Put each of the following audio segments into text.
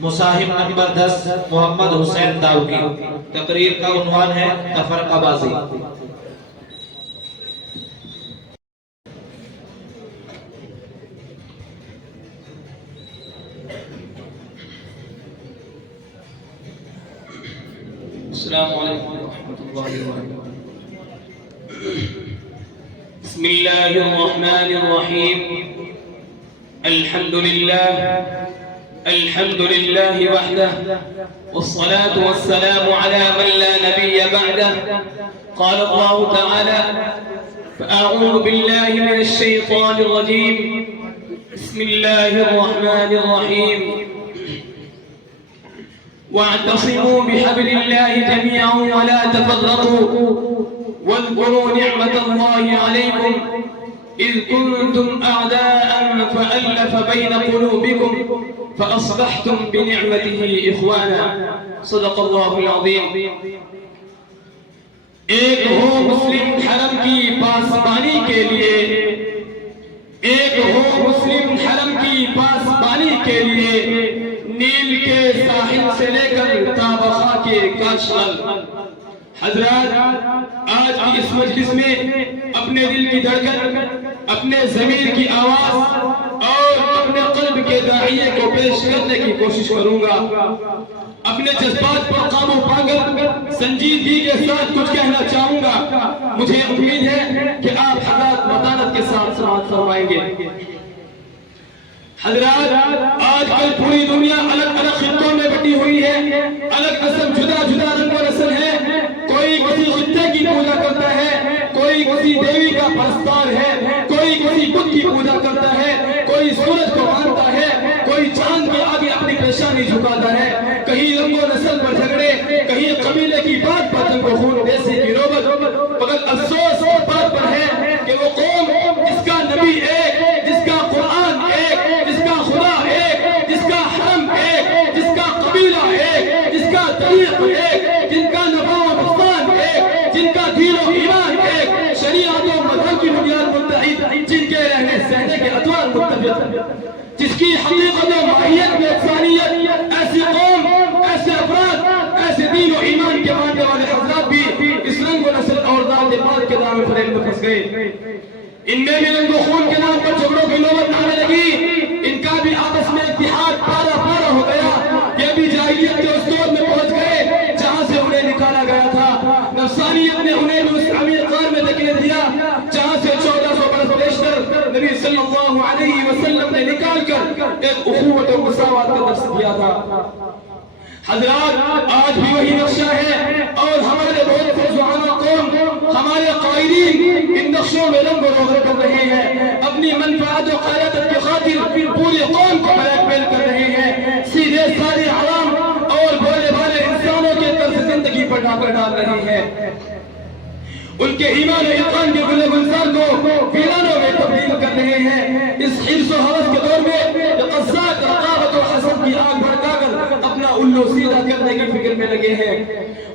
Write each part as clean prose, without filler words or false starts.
مصاحب number 10 محمد حسین داؤدی۔ تقریر کا عنوان ہے تفرقہ بازی۔ السلام علیکم ورحمۃ اللہ وبرکاتہ۔ بسم اللہ الرحمن الرحیم۔ الحمد للہ وحدہ والصلاة والسلام على من لا نبی بعدہ۔ قال اللہ تعالی فأعوذ باللہ من الشیطان الرجیم۔ بسم اللہ الرحمن الرحیم۔ واعتصموا بحبل الله جميعا ولا تفرقوا واذكروا نعمة الله عليكم إذ كنتم أعداء فألف بين قلوبكم فأصبحتم بنعمته إخوانا صدق الله العظيم۔ ایک ہو مسلم حرم کی پاسبانی کے لیے، ایک ہو مسلم حرم کی پاسبانی کے لیے، نیل کے ساحل سے لے کر تابخا کے کاشغل۔ حضرات، آج کی اس مجلس میں اپنے دل کی دھڑکن، اپنے ضمیر کی آواز اور اپنے قلب کے داعیے کو پیش کرنے کی کوشش کروں گا۔ اپنے جذبات پر قابو پا کر سنجیدگی کے ساتھ کچھ کہنا چاہوں گا۔ مجھے امید ہے کہ آپ حضرات متانت کے ساتھ سماعت فرمائیں گے۔ حضرات، آج کل پوری دنیا الگ الگ خطوں میں بٹی ہوئی ہے، الگ نسل، جدا جدا رنگ و نسل ہے۔ کوئی کسی خطے کی پوجا کرتا ہے، کوئی کسی دیوی کا پرستار ہے، کوئی کسی بت کی پوجا کرتا ہے، کوئی سورج کو مانتا ہے، کوئی چاند کے آگے اپنی پیشانی جھکاتا ہے۔ کہیں رنگ و نسل پر جھگڑے، کہیں قبیلے کی بات پر جنگ و خون دیسی کی نوبت۔ مگر افسوس اس بات پر ہے کہ وہ قوم جس کا نبی ایک، جس کا قرآن ایک، جس کا خدا ایک، جس کا حرم ایک، جس کا قبیلہ ایک، جس کا طریق ایک، جن کا نفع و نقصان ایک، جن کا دین و ایمان ایک، شریعت و مذہب کی بنیاد متحد، جن کے رہنے سہنے کے اطوار متفق، جس کی حقیقت و ماہیت میں یکسانیت، ایسی قوم، ایسے افراد، ایسے دین و ایمان کے ماننے والے حضرات بھی اس رنگ و نسل اور ذات پاک کے دامن فریب میں پھنس گئے۔ ان میں بھی رنگ و خون کے نام پر جھگڑوں کی نوبت آنے لگی، ان کا بھی آپس میں اتحاد پارا پارا ہو گیا۔ یہ بھی جاہلیت کے اس دور میں پہنچ گئے جہاں سے انہیں نکالا گیا تھا۔ نفسانیت نے انہیں بھی اس عمیق غار میں دھکیل دیا جہاں سے 1400 برس پیشتر نبی صلی اللہ علیہ وسلم نے نکال کر ایک اخوت و مساوات کا درس دیا تھا۔ حضرات، آج بھی وہی نقشہ ہے اور ہمارے بہت سے زعما قوم، ہمارے قائدین ان نقشوں میں رنگ و روغن کر رہے ہیں، اپنی منفعت و قیادت کی خاطر پوری قوم کو بلیک میل کر رہے ہیں، سیدھے سارے عوام اور بھولے بھالے انسانوں کے طرز زندگی پر ڈاکہ ڈال رہے ہیں، ان کے ایمان و یقین کے گلے گلزار کو ویرانوں میں تبدیل کر رہے ہیں۔ اس حرص و حوث کے دور میں قذاق رقابت و حسد کی آگ بھڑکا کر اپنا الو سیدھا کرنے کی فکر میں لگے ہیں۔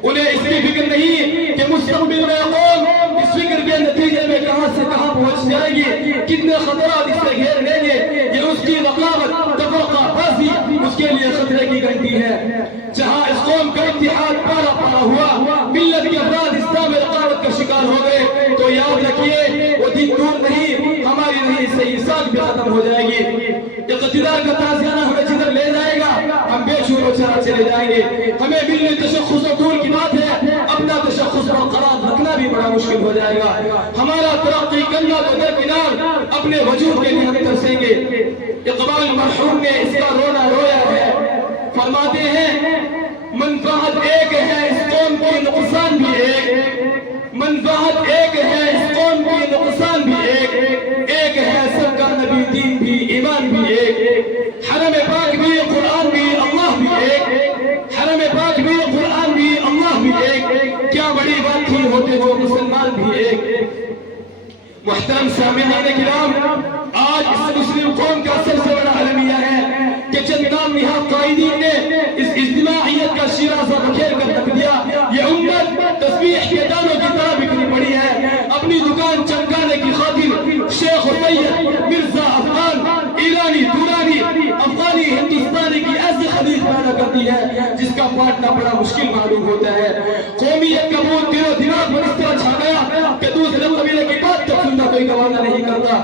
انہیں اس کی فکر نہیں کہ مستقبل میں قوم اس فکر کے نتیجے میں کہاں سے کہاں پہنچ جائے گی، کتنے خطرات اس سے گھیر لیں گے۔ یہ اس کی رقابت، تفرقہ بازی اس کے لیے خطرے کی گھنٹی ہے۔ جہاں اس قوم کا اتحاد پارا پارا ہوا، ملت کے افراد اسلام رقابت کا شکار ہو گئے، تو یاد رکھیے وہ دن دور نہیں، ہماری نہیں صحیح ساتھ بھی ختم ہو جائے گی۔ اقتدار کا تازیانہ ہمیں جدھر لے جائے گا ہم بے شور و چرا چلے جائیں گے۔ ہمیں ملنے تشخص و دور کی بات ہے، اپنا تشخص برقرار رکھنا بھی بڑا مشکل ہو جائے گا۔ ہمارا ترقی کرنا تو درکنار، اپنے وجود کے لیے ہم ترسیں گے۔ اقبال مرحوم نے اس کا رونا رویا ہے، فرماتے ہیں منفعت ایک ہے اس قوم کی نقصان بھی ایک، منفعت ایک ہے اس قوم کی نقصان بھی ایک، ایک ہے سب کا نبی دین بھی ایمان بھی ایک، حرم پاک بھی قرآن بھی اللہ بھی ایک، حرم پاک بھی قرآن بھی اللہ بھی ایک، کیا بڑی بات تھی ہوتے وہ مسلمان بھی ایک۔ محترم سامعین کرام، آج اس مسلم قوم کا سب سے بڑا المیہ ہے کہ چند نام نہاد قائدین نے اس اجتماعیت کا شیرازہ بکھیر کر رکھ دیا۔ یہ امت تسبیح کے دانوں کی طرح بکھری پڑی ہے، اپنی دکان چمکانے کی خاطر شیخ و سید، مرزا افغان، ایرانی، دورانی، افغانی، ہندوستانی کی ایسی خدیج کرتی ہے جس کا پالنا بڑا مشکل معلوم ہوتا ہے. قومیت کا بھوت دل و دماغ میں اس طرح چھا گیا کہ دوسرے قبیلے کی بات تک سننا کوئی گوارا نہیں کرتا.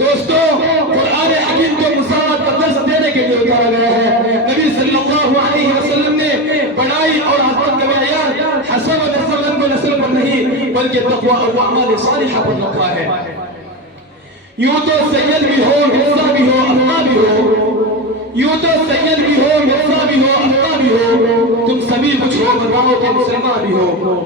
دوستو قرآن حکیم کو مساوات کا درس دینے کے لیے اتارا گیا ہے. نبی صلی اللہ علیہ وسلم نے بڑائی اور عظمت کا معیار حسب و نسب و نسل پر نہیں بلکہ تقوی اور اعمال صالحہ پر رکھا ہے. یوں تو سید بھی ہو مرزا بھی ہو افقہ بھی ہو, یوں تو سید بھی ہو مرزا بھی ہو افقہ بھی ہو, تم سبھی کچھ ہو بتاؤ کہ مسلمان بھی ہو.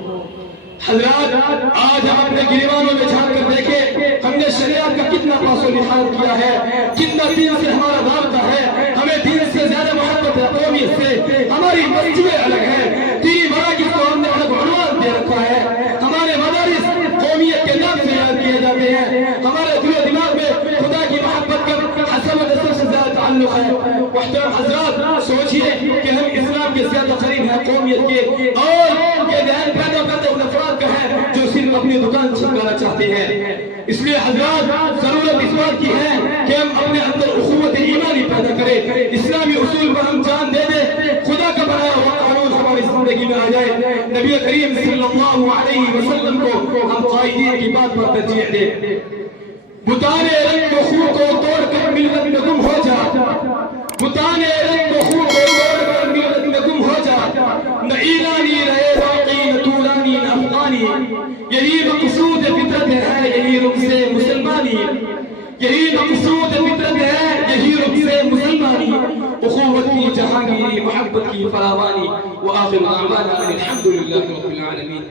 حضرات آج ہم اپنے گریبانوں میں جھانک کر دیکھیں ہم نے شریعت کا کتنا پاس و لحاظ کیا ہے, کتنا دین سے ہمارا رابطہ ہے. ہمیں دین سے زیادہ محبت ہے قومیت سے. ہماری مسجدیں الگ ہیں, دینی مراکز کو ہم نے الگ عنوان دے رکھا ہے. ہمارے مدارس قومیت کے نام سے یاد کیے جاتے ہیں. ہمارے دل و دماغ میں خدا کی محبت کا حسب و نسب سے زیادہ تعلق ہے. محترم حضرات سوچئے کہ ہم اسلام کے زیادہ قریب ہیں قومیت کے, اور یہ ذہن پیدا کرتے ان افراد کا ہے جو صرف اپنی دکان چھپانا چاہتے ہیں. اس لیے حضرات ضرورت اس بات کی ہے کہ ہم اپنے اندر اخوت ایمانی پیدا کریں, اسلامی اصول پر ہم جان دے دیں, خدا کا بنایا ہوا قانون ہماری زندگی میں آ جائے. نبی کریم صلی اللہ علیہ وسلم کو ہم قائدین کی بات پر ترجیح دیں. بتانے رنگ و خو کو توڑ کر ملت میں گم ہو جا, بتانے رنگ و خو کو توڑ کر ملت میں گم ہو جا. نہ ایرانی رہے باقی نہ تورانی نہ افغانی, یہی مقصود فطرت ہے یہی رخ سے مسلمانی, یہی مقصود فطرت ہے یہی رخ سے مسلمانی. اخوت کی جہانگیری محبت کی فراوانی. وآخر دعوانا الحمد للہ رب العالمین.